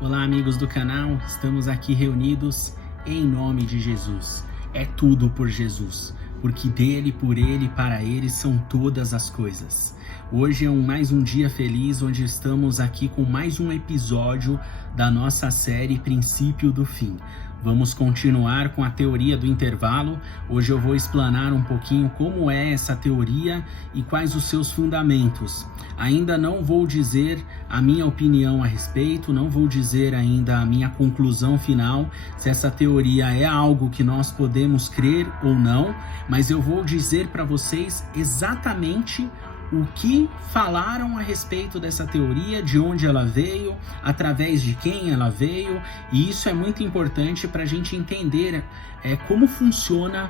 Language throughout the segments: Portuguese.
Olá, amigos do canal, estamos aqui reunidos em nome de Jesus. É tudo por Jesus, porque dele, por ele e para ele são todas as coisas. Hoje é mais um dia feliz, onde estamos aqui com mais um episódio da nossa série Princípio do Fim. Vamos continuar com a teoria do intervalo. Hoje eu vou explanar um pouquinho como é essa teoria e quais os seus fundamentos. Ainda não vou dizer a minha opinião a respeito, não vou dizer ainda a minha conclusão final, se essa teoria é algo que nós podemos crer ou não, mas eu vou dizer para vocês exatamente o que falaram a respeito dessa teoria, de onde ela veio, através de quem ela veio, e isso é muito importante para a gente entender como funciona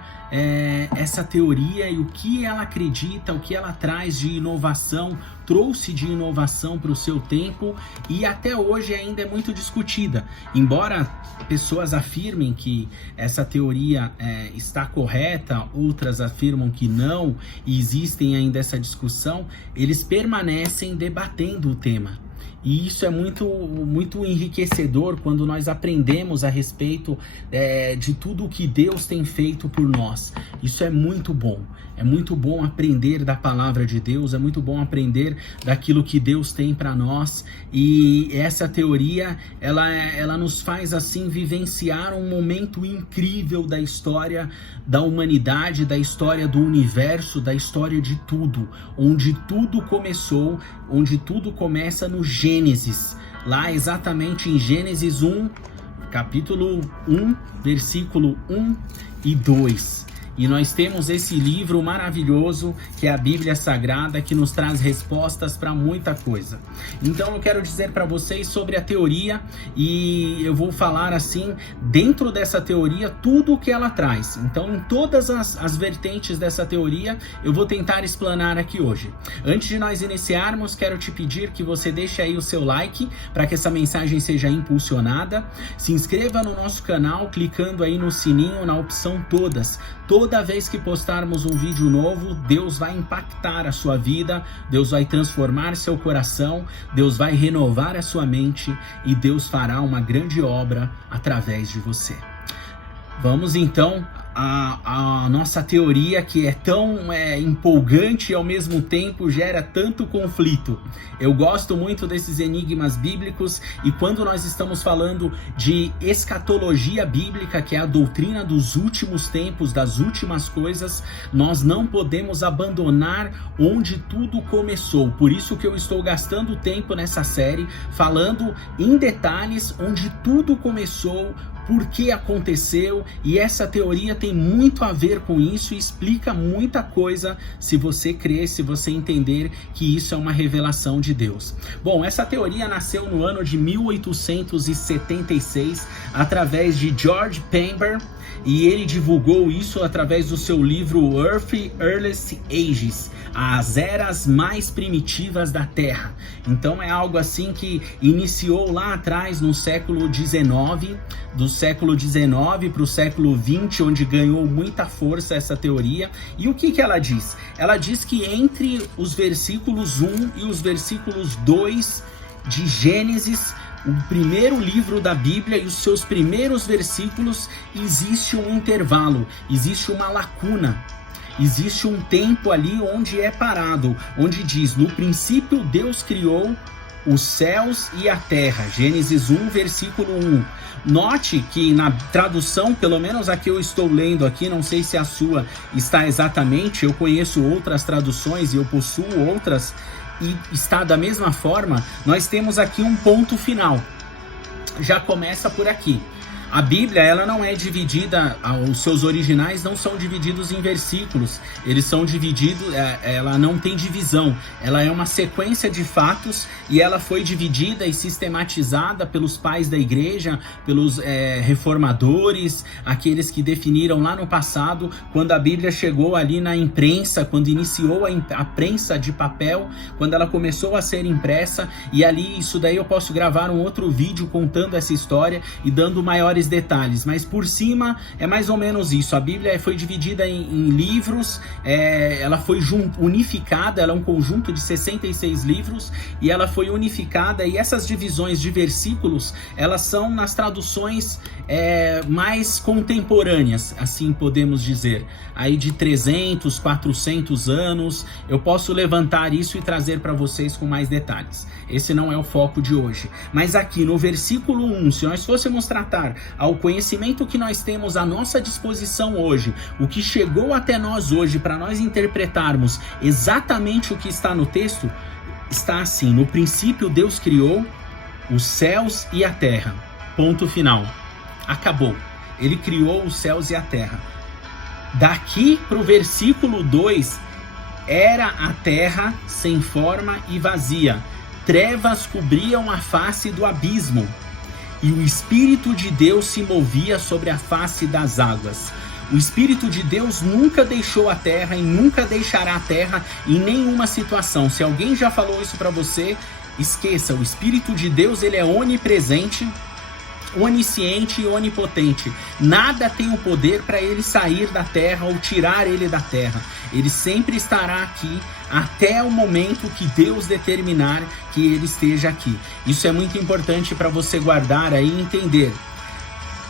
essa teoria e o que ela acredita, o que ela traz de inovação, trouxe de inovação para o seu tempo e até hoje ainda é muito discutida. Embora pessoas afirmem que essa teoria está correta, outras afirmam que não, e existem ainda essa discussão, eles permanecem debatendo o tema. E isso é muito enriquecedor quando nós aprendemos a respeito de tudo o que Deus tem feito por nós. Isso é muito bom. É muito bom aprender da palavra de Deus, é muito bom aprender daquilo que Deus tem para nós. E essa teoria, ela nos faz assim vivenciar um momento incrível da história da humanidade, da história do universo, da história de tudo, onde tudo começou, onde tudo começa no Gênesis, lá exatamente em Gênesis 1, capítulo 1, versículo 1 e 2. E nós temos esse livro maravilhoso, que é a Bíblia Sagrada, que nos traz respostas para muita coisa. Então eu quero dizer para vocês sobre a teoria, e eu vou falar assim, dentro dessa teoria, tudo o que ela traz. Então em todas as vertentes dessa teoria, eu vou tentar explanar aqui hoje. Antes de nós iniciarmos, quero te pedir que você deixe aí o seu like, para que essa mensagem seja impulsionada. Se inscreva no nosso canal, clicando aí no sininho, na opção todas. Toda vez que postarmos um vídeo novo, Deus vai impactar a sua vida, Deus vai transformar seu coração, Deus vai renovar a sua mente e Deus fará uma grande obra através de você. Vamos então a nossa teoria, que é tão empolgante e ao mesmo tempo gera tanto conflito. Eu gosto muito desses enigmas bíblicos, e quando nós estamos falando de escatologia bíblica, que é a doutrina dos últimos tempos, das últimas coisas, nós não podemos abandonar onde tudo começou. Por isso que eu estou gastando tempo nessa série, falando em detalhes onde tudo começou, por que aconteceu, e essa teoria tem muito a ver com isso e explica muita coisa se você crer, se você entender que isso é uma revelação de Deus. Bom, essa teoria nasceu no ano de 1876 através de George Pember, e ele divulgou isso através do seu livro Earliest Ages, as eras mais primitivas da Terra. Então é algo assim que iniciou lá atrás no século XIX, do século XIX para o século XX, onde ganhou muita força essa teoria. E o que ela diz? Ela diz que entre os versículos 1 e os versículos 2 de Gênesis, o primeiro livro da Bíblia, e os seus primeiros versículos, existe um intervalo, existe uma lacuna, existe um tempo ali onde é parado, onde diz: no princípio Deus criou os céus e a terra. Gênesis 1, versículo 1. Note que na tradução, pelo menos a que eu estou lendo aqui, não sei se a sua está exatamente, eu conheço outras traduções e eu possuo outras, e está da mesma forma, nós temos aqui um ponto final. Já começa por aqui. A Bíblia, ela não é dividida, os seus originais não são divididos em versículos, eles são divididos, ela não tem divisão, ela é uma sequência de fatos, e ela foi dividida e sistematizada pelos pais da igreja, pelos reformadores, aqueles que definiram lá no passado, quando a Bíblia chegou ali na imprensa, quando iniciou a prensa de papel, quando ela começou a ser impressa, e ali, isso daí eu posso gravar um outro vídeo contando essa história e dando maior maiores detalhes, mas por cima é mais ou menos isso. A Bíblia foi dividida em livros, ela foi unificada, ela é um conjunto de 66 livros e ela foi unificada, e essas divisões de versículos, elas são nas traduções mais contemporâneas, assim podemos dizer, aí de 300, 400 anos. Eu posso levantar isso e trazer para vocês com mais detalhes. Esse não é o foco de hoje. Mas aqui no versículo 1, se nós fôssemos tratar ao conhecimento que nós temos à nossa disposição hoje, o que chegou até nós hoje para nós interpretarmos exatamente o que está no texto, está assim: no princípio Deus criou os céus e a terra. Ponto final. Acabou. Ele criou os céus e a terra. Daqui para o versículo 2, era a terra sem forma e vazia. Trevas cobriam a face do abismo, e o Espírito de Deus se movia sobre a face das águas. O Espírito de Deus nunca deixou a terra e nunca deixará a terra em nenhuma situação. Se alguém já falou isso para você, esqueça. O Espírito de Deus, ele é onipresente, onisciente e onipotente. Nada tem o poder para ele sair da terra ou tirar ele da terra. Ele sempre estará aqui até o momento que Deus determinar que ele esteja aqui. Isso é muito importante para você guardar aí e entender.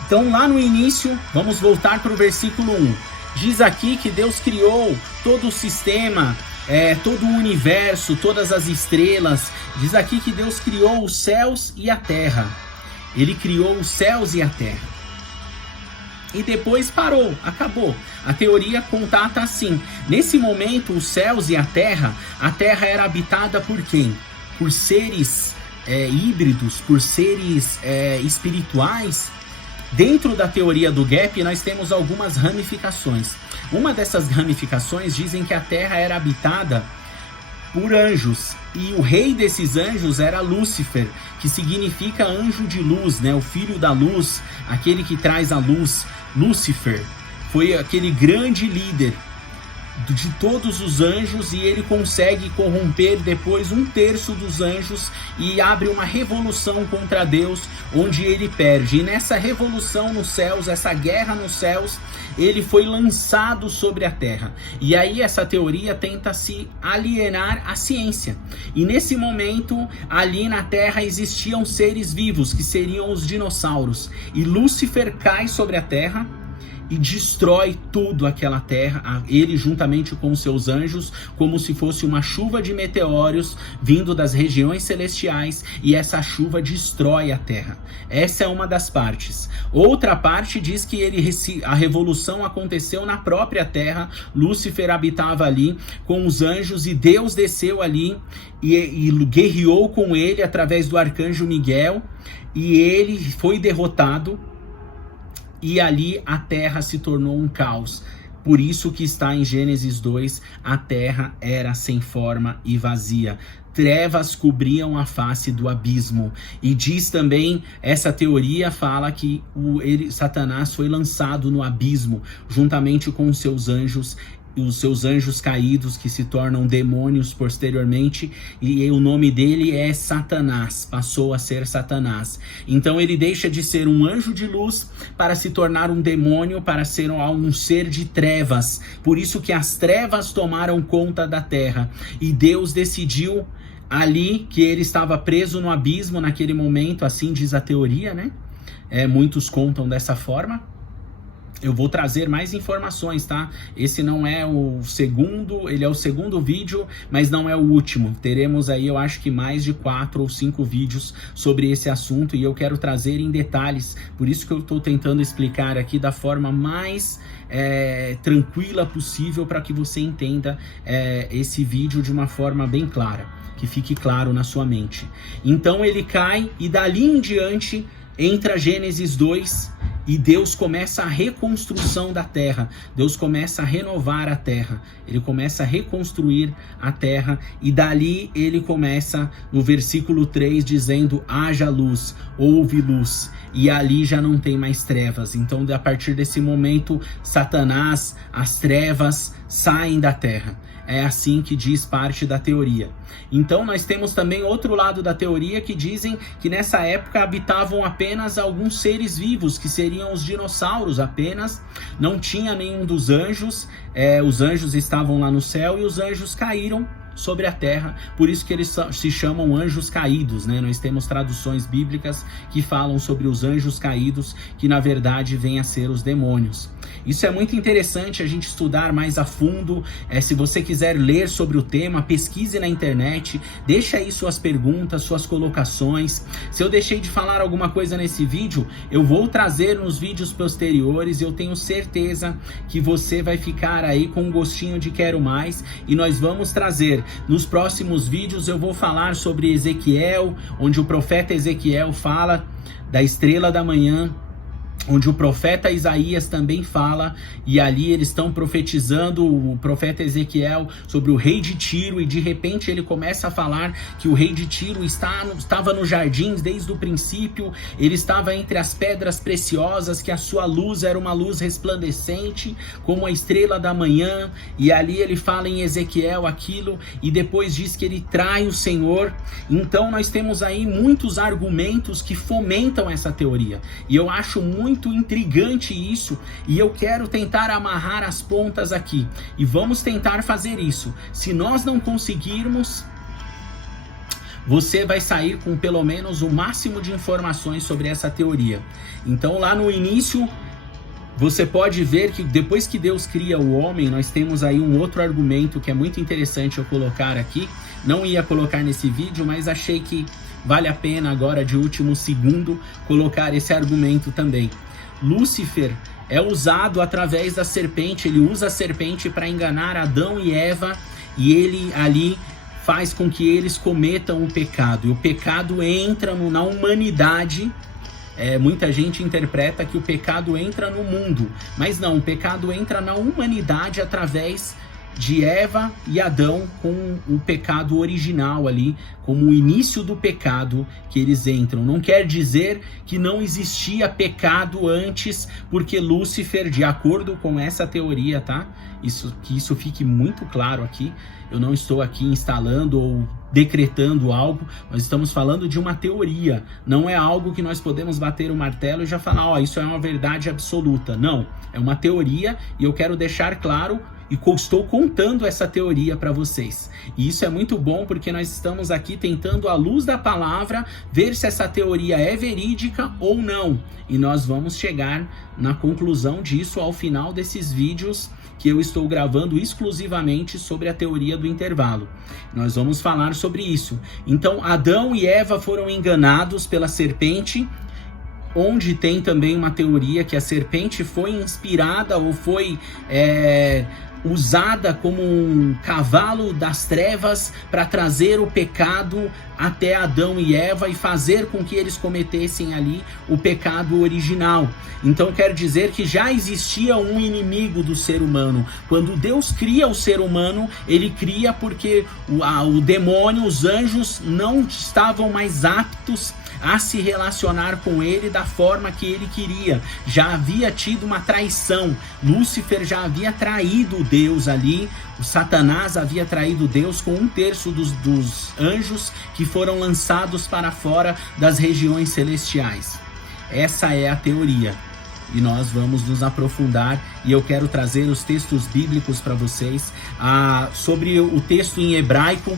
Então, lá no início, vamos voltar para o versículo 1. Diz aqui que Deus criou todo o sistema, todo o universo, todas as estrelas. Diz aqui que Deus criou os céus e a terra. Ele criou os céus e a terra. E depois parou, acabou. A teoria contata assim: nesse momento, os céus e a terra era habitada por quem? Por seres híbridos, por seres espirituais. Dentro da teoria do Gap, nós temos algumas ramificações. Uma dessas ramificações dizem que a terra era habitada por anjos, e o rei desses anjos era Lúcifer, que significa anjo de luz, né? O filho da luz, aquele que traz a luz. Lúcifer foi aquele grande líder de todos os anjos, e ele consegue corromper depois 1/3 dos anjos e abre uma revolução contra Deus, onde ele perde. E nessa revolução nos céus, essa guerra nos céus, ele foi lançado sobre a terra. E aí essa teoria tenta se alienar à ciência. E nesse momento, ali na terra existiam seres vivos, que seriam os dinossauros. E Lúcifer cai sobre a terra e destrói tudo aquela terra, ele juntamente com seus anjos, como se fosse uma chuva de meteoros vindo das regiões celestiais, e essa chuva destrói a terra. Essa é uma das partes. Outra parte diz que a revolução aconteceu na própria terra. Lúcifer habitava ali com os anjos, e Deus desceu ali e guerreou com ele através do arcanjo Miguel, e ele foi derrotado. E ali a terra se tornou um caos. Por isso que está em Gênesis 2, a terra era sem forma e vazia. Trevas cobriam a face do abismo. E diz também, essa teoria fala que Satanás foi lançado no abismo, juntamente com os seus anjos caídos, que se tornam demônios posteriormente, e o nome dele é Satanás, passou a ser Satanás. Então ele deixa de ser um anjo de luz para se tornar um demônio, para ser um ser de trevas. Por isso que as trevas tomaram conta da terra, e Deus decidiu ali que ele estava preso no abismo naquele momento, assim diz a teoria, né? Muitos contam dessa forma. Eu vou trazer mais informações, tá? Esse não é o segundo, ele é o segundo vídeo, mas não é o último. Teremos aí, eu acho que mais de 4 ou 5 vídeos sobre esse assunto, e eu quero trazer em detalhes. Por isso que eu estou tentando explicar aqui da forma mais tranquila possível, para que você entenda esse vídeo de uma forma bem clara, que fique claro na sua mente. Então ele cai, e dali em diante entra Gênesis 2, e Deus começa a reconstrução da terra. Deus começa a renovar a terra. Ele começa a reconstruir a terra. E dali ele começa no versículo 3 dizendo: haja luz, houve luz. E ali já não tem mais trevas. Então, a partir desse momento, Satanás, as trevas saem da terra. É assim que diz parte da teoria. Então nós temos também outro lado da teoria que dizem que nessa época habitavam apenas alguns seres vivos, que seriam os dinossauros apenas, não tinha nenhum dos anjos, os anjos estavam lá no céu e os anjos caíram sobre a terra, por isso que eles se chamam anjos caídos, né? Nós temos traduções bíblicas que falam sobre os anjos caídos, que na verdade vêm a ser os demônios. Isso é muito interessante a gente estudar mais a fundo. Se você quiser ler sobre o tema, pesquise na internet, deixa aí suas perguntas, suas colocações. Se eu deixei de falar alguma coisa nesse vídeo, eu vou trazer nos vídeos posteriores. Eu tenho certeza que você vai ficar aí com um gostinho de quero mais, e nós vamos trazer nos próximos vídeos. Eu vou falar sobre Ezequiel, onde o profeta Ezequiel fala da estrela da manhã, onde o profeta Isaías também fala, e ali eles estão profetizando, o profeta Ezequiel, sobre o rei de Tiro, e de repente ele começa a falar que o rei de Tiro estava nos jardins desde o princípio, ele estava entre as pedras preciosas, que a sua luz era uma luz resplandecente, como a estrela da manhã, e ali ele fala em Ezequiel aquilo, e depois diz que ele trai o Senhor. Então nós temos aí muitos argumentos que fomentam essa teoria, e eu acho muito intrigante isso, e eu quero tentar amarrar as pontas aqui, e vamos tentar fazer isso. Se nós não conseguirmos, você vai sair com pelo menos o máximo de informações sobre essa teoria. Então lá no início, você pode ver que depois que Deus cria o homem, nós temos aí um outro argumento que é muito interessante eu colocar aqui. Não ia colocar nesse vídeo, mas achei que vale a pena agora, de último segundo, colocar esse argumento também. Lúcifer é usado através da serpente, ele usa a serpente para enganar Adão e Eva, e ele ali faz com que eles cometam o pecado, e o pecado entra na humanidade. Muita gente interpreta que o pecado entra no mundo, mas não, o pecado entra na humanidade através de Eva e Adão, com o pecado original ali, como o início do pecado que eles entram. Não quer dizer que não existia pecado antes, porque Lúcifer, de acordo com essa teoria, tá? Que isso fique muito claro aqui. Eu não estou aqui instalando ou decretando algo, nós estamos falando de uma teoria, não é algo que nós podemos bater o martelo e já falar, ó, isso é uma verdade absoluta. Não, é uma teoria, e eu quero deixar claro, e estou contando essa teoria para vocês. E isso é muito bom, porque nós estamos aqui tentando, à luz da palavra, ver se essa teoria é verídica ou não. E nós vamos chegar na conclusão disso ao final desses vídeos que eu estou gravando exclusivamente sobre a teoria do intervalo. Nós vamos falar sobre isso. Então, Adão e Eva foram enganados pela serpente, onde tem também uma teoria que a serpente foi inspirada ou foi usada como um cavalo das trevas para trazer o pecado até Adão e Eva e fazer com que eles cometessem ali o pecado original. Então quer dizer que já existia um inimigo do ser humano. Quando Deus cria o ser humano, ele cria porque o demônio, os anjos, não estavam mais aptos a se relacionar com ele da forma que ele queria. Já havia tido uma traição. Lúcifer já havia traído Deus ali. O Satanás havia traído Deus com 1/3 dos anjos que foram lançados para fora das regiões celestiais. Essa é a teoria. E nós vamos nos aprofundar, e eu quero trazer os textos bíblicos para vocês. Sobre o texto em hebraico,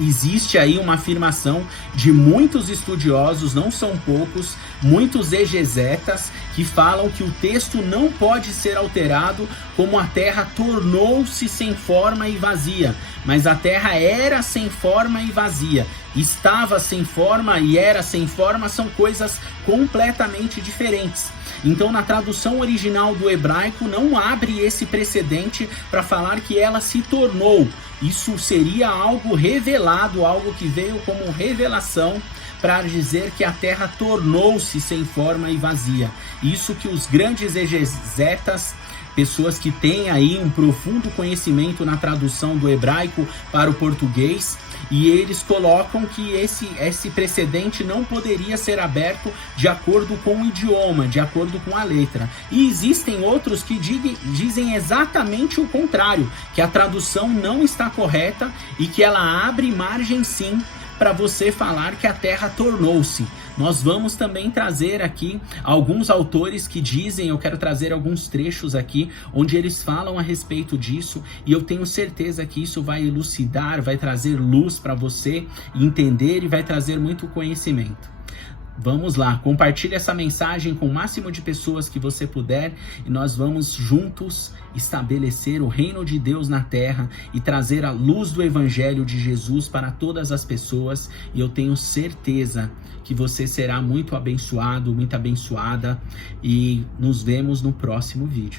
existe aí uma afirmação de muitos estudiosos, não são poucos, muitos exegetas, que falam que o texto não pode ser alterado como a terra tornou-se sem forma e vazia, mas a terra era sem forma e vazia. Estava sem forma e era sem forma são coisas completamente diferentes. Então, na tradução original do hebraico, não abre esse precedente para falar que ela se tornou. Isso seria algo revelado, algo que veio como revelação para dizer que a terra tornou-se sem forma e vazia. Isso que os grandes exegetas pessoas que têm aí um profundo conhecimento na tradução do hebraico para o português, e eles colocam que esse precedente não poderia ser aberto de acordo com o idioma, de acordo com a letra. E existem outros que dizem exatamente o contrário, que a tradução não está correta e que ela abre margem sim para você falar que a terra tornou-se. Nós vamos também trazer aqui alguns autores que dizem, eu quero trazer alguns trechos aqui, onde eles falam a respeito disso, e eu tenho certeza que isso vai elucidar, vai trazer luz para você entender e vai trazer muito conhecimento. Vamos lá, compartilhe essa mensagem com o máximo de pessoas que você puder e nós vamos juntos estabelecer o reino de Deus na terra e trazer a luz do Evangelho de Jesus para todas as pessoas, e eu tenho certeza que você será muito abençoado, muito abençoada, e nos vemos no próximo vídeo.